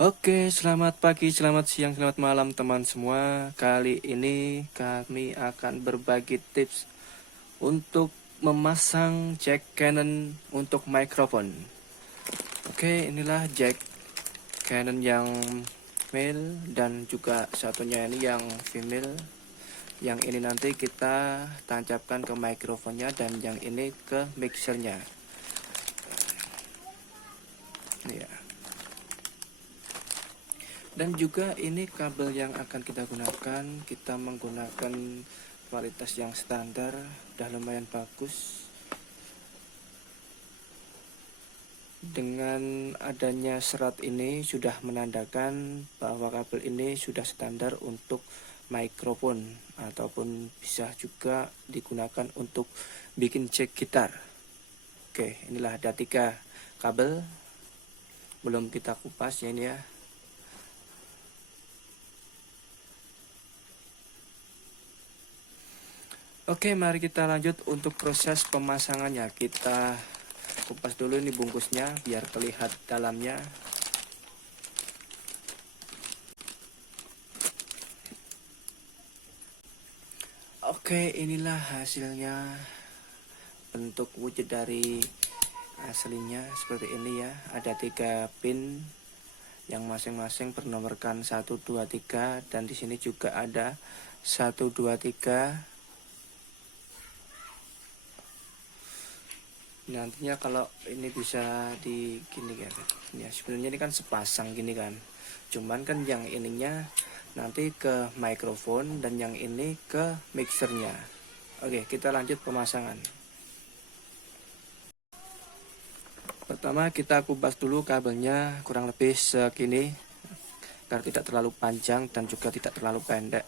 Oke, selamat pagi, selamat siang, selamat malam teman semua. Kali ini kami akan berbagi tips untuk memasang jack Canon untuk mikrofon. Oke, inilah jack Canon yang male dan juga satunya ini yang female. Yang ini nanti kita tancapkan ke mikrofonnya dan yang ini ke mixernya. Ya. Dan juga ini kabel yang akan kita gunakan, kita menggunakan kualitas yang standar, udah lumayan bagus. Dengan adanya serat ini sudah menandakan bahwa kabel ini sudah standar untuk mikrofon, ataupun bisa juga digunakan untuk bikin jack gitar. Oke, inilah ada 3 kabel, belum kita kupas ya ini ya. Oke, mari kita lanjut untuk proses pemasangannya. Kita kupas dulu ini bungkusnya biar terlihat dalamnya. Oke, inilah hasilnya. Bentuk wujud dari aslinya seperti ini ya. Ada 3 pin yang masing-masing bernomorkan 1, 2, 3, dan di sini juga ada 1, 2, 3. Nantinya kalau ini bisa di gini kan ya, sebenarnya ini kan sepasang gini kan, cuman kan yang ininya nanti ke mikrofon dan yang ini ke mixernya. Oke, kita lanjut pemasangan. Pertama kita kupas dulu kabelnya kurang lebih segini agar tidak terlalu panjang dan juga tidak terlalu pendek.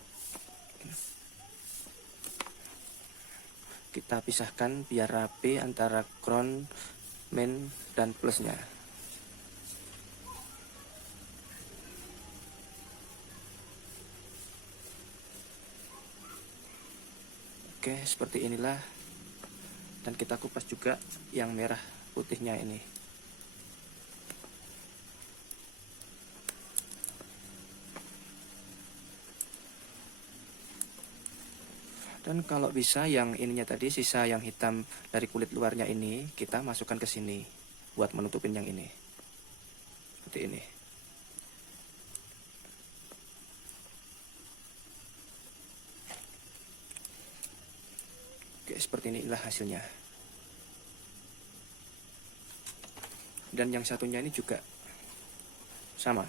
Kita pisahkan biar rapi antara ground, main, dan plusnya. Oke, seperti inilah. Dan kita kupas juga yang merah putihnya ini. Dan kalau bisa yang ininya tadi, sisa yang hitam dari kulit luarnya ini, kita masukkan ke sini buat menutupin yang ini. Seperti ini. Oke, seperti inilah hasilnya. Dan yang satunya ini juga sama.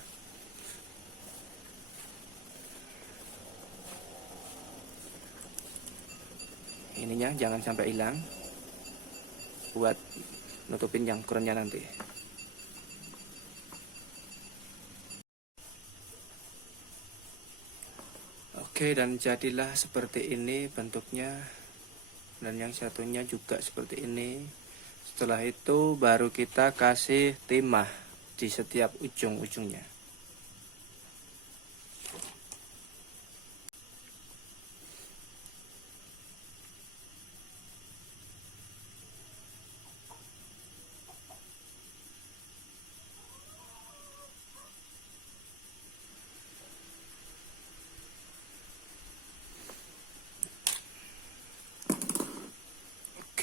Ininya jangan sampai hilang buat nutupin yang kurangnya nanti. Oke, dan jadilah seperti ini bentuknya. Dan yang satunya juga seperti ini. Setelah itu baru kita kasih timah di setiap ujung-ujungnya.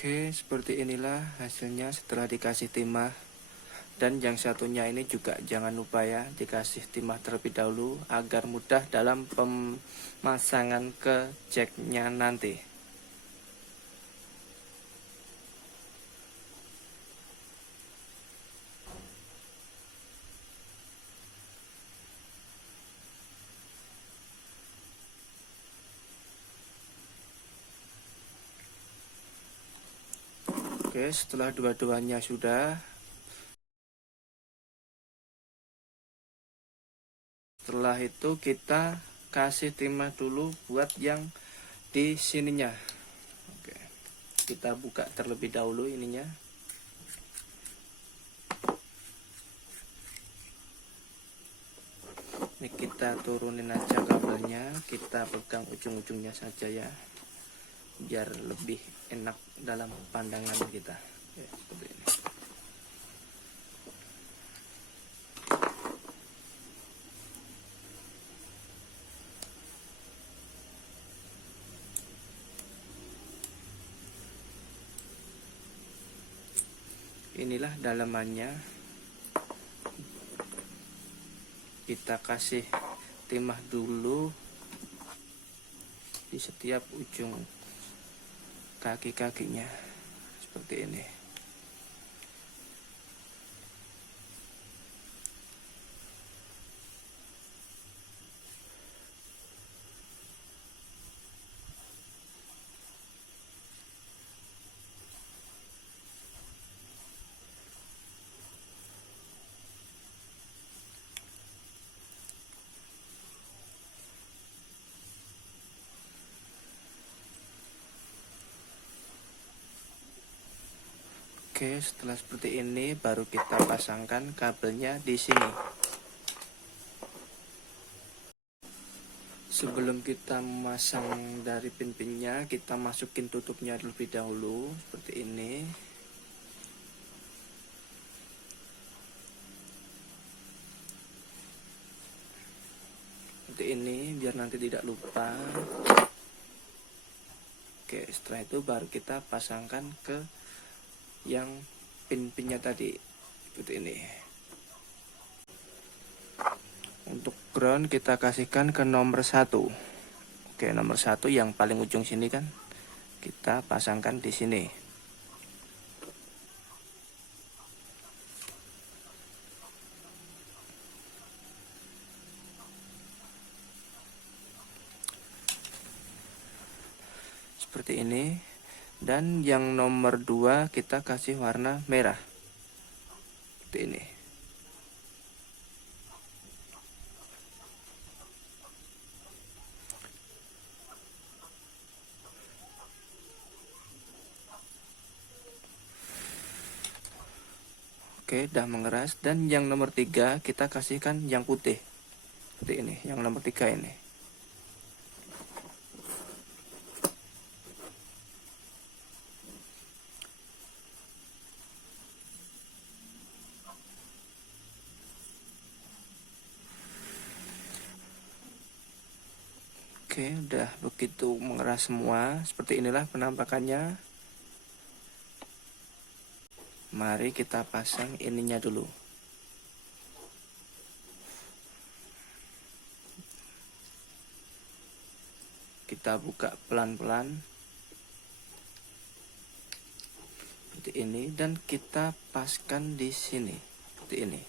Oke, seperti inilah hasilnya setelah dikasih timah. Dan yang satunya ini juga jangan lupa ya, dikasih timah terlebih dahulu agar mudah dalam pemasangan ke jacknya nanti. Oke, setelah dua-duanya sudah, setelah itu kita kasih timah dulu buat yang di sininya. Oke, kita buka terlebih dahulu ininya. Ini kita turunin aja kabelnya, kita pegang ujung-ujungnya saja ya, biar lebih enak dalam pandangan kita ya, seperti ini. inilah dalamannya. Kita kasih timah dulu di setiap ujung kaki-kakinya seperti ini. Oke, setelah seperti ini baru kita pasangkan kabelnya di sini. Sebelum kita memasang dari pin-pinnya, kita masukin tutupnya terlebih dahulu seperti ini. Seperti ini biar nanti tidak lupa. Oke, setelah itu baru kita pasangkan ke yang pin-pinnya tadi seperti ini. Untuk ground kita kasihkan ke nomor 1. Oke, nomor 1 yang paling ujung sini kan kita pasangkan di sini. Seperti ini. Dan yang nomor 2 kita kasih warna merah seperti ini. Oke, udah mengeras. Dan yang nomor 3 kita kasihkan yang putih seperti ini, yang nomor 3 ini. Oke, udah begitu mengeras semua. Seperti inilah penampakannya. Mari kita pasang ininya dulu. Kita buka pelan-pelan seperti ini dan kita paskan di sini seperti ini.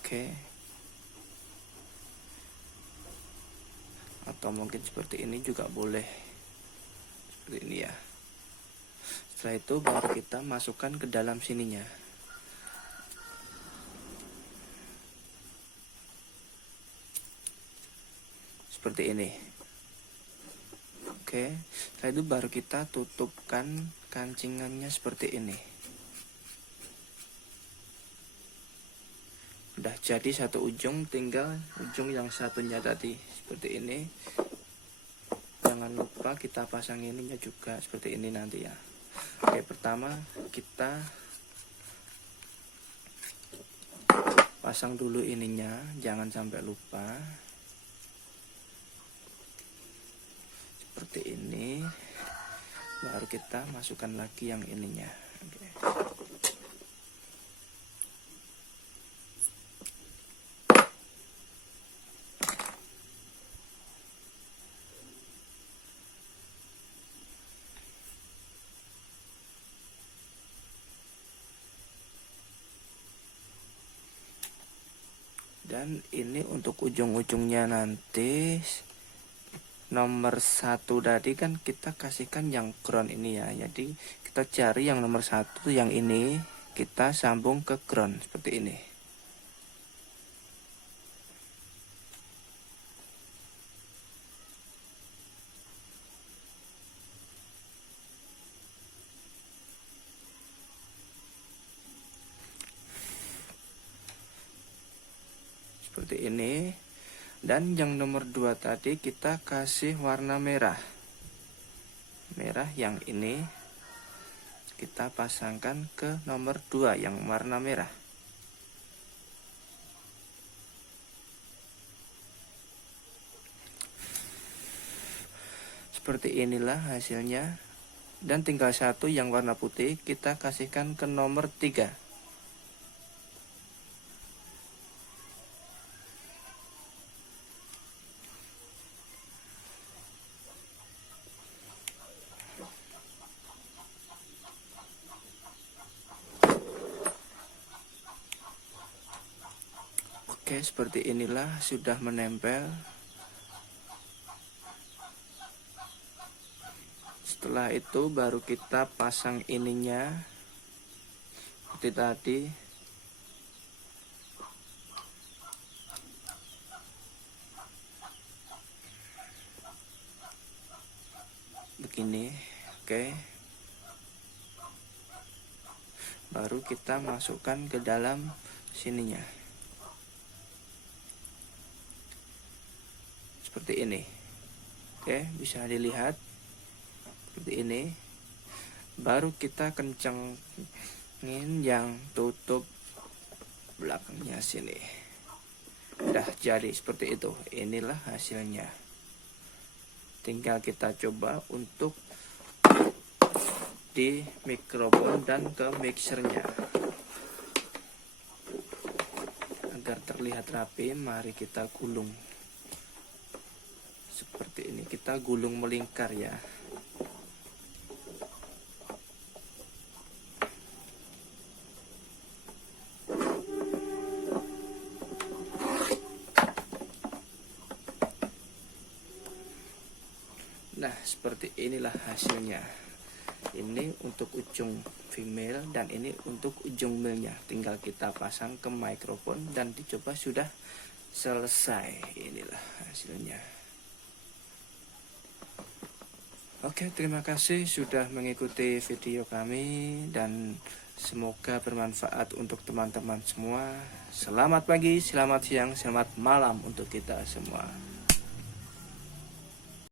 Oke. Atau mungkin seperti ini juga boleh, seperti ini ya. Setelah itu baru kita masukkan ke dalam sininya. Seperti ini. Oke, setelah itu baru kita tutupkan kancingannya seperti ini. Udah jadi satu ujung, tinggal ujung yang satunya tadi seperti ini. Jangan lupa kita pasang ininya juga seperti ini nanti ya. Oke, pertama kita pasang dulu ininya, jangan sampai lupa. Seperti ini. Baru kita masukkan lagi yang ininya. Oke. Dan ini untuk ujung-ujungnya nanti nomor 1 tadi kan kita kasihkan yang ground ini ya. Jadi kita cari yang nomor 1 yang ini, kita sambung ke ground seperti ini. Seperti ini. Dan yang nomor 2 tadi kita kasih warna merah. Merah yang ini kita pasangkan ke nomor 2 yang warna merah. Seperti inilah hasilnya. dan tinggal satu yang warna putih kita kasihkan ke nomor 3. Oke, seperti inilah sudah menempel. Setelah itu baru kita pasang ininya seperti tadi. Begini, oke. Baru kita masukkan ke dalam sininya. Seperti ini. Oke, bisa dilihat seperti ini. Baru kita kencengin yang tutup belakangnya sini. Udah jadi seperti itu. Inilah hasilnya. Tinggal kita coba untuk di mikrofon dan ke mixernya. Agar terlihat rapi, mari kita gulung. Seperti ini, kita gulung melingkar ya. Nah, seperti inilah hasilnya. Ini untuk ujung female dan ini untuk ujung male-nya. Tinggal kita pasang ke mikrofon dan dicoba, sudah selesai. Inilah hasilnya. Oke, terima kasih sudah mengikuti video kami dan semoga bermanfaat untuk teman-teman semua. Selamat pagi, selamat siang, selamat malam untuk kita semua.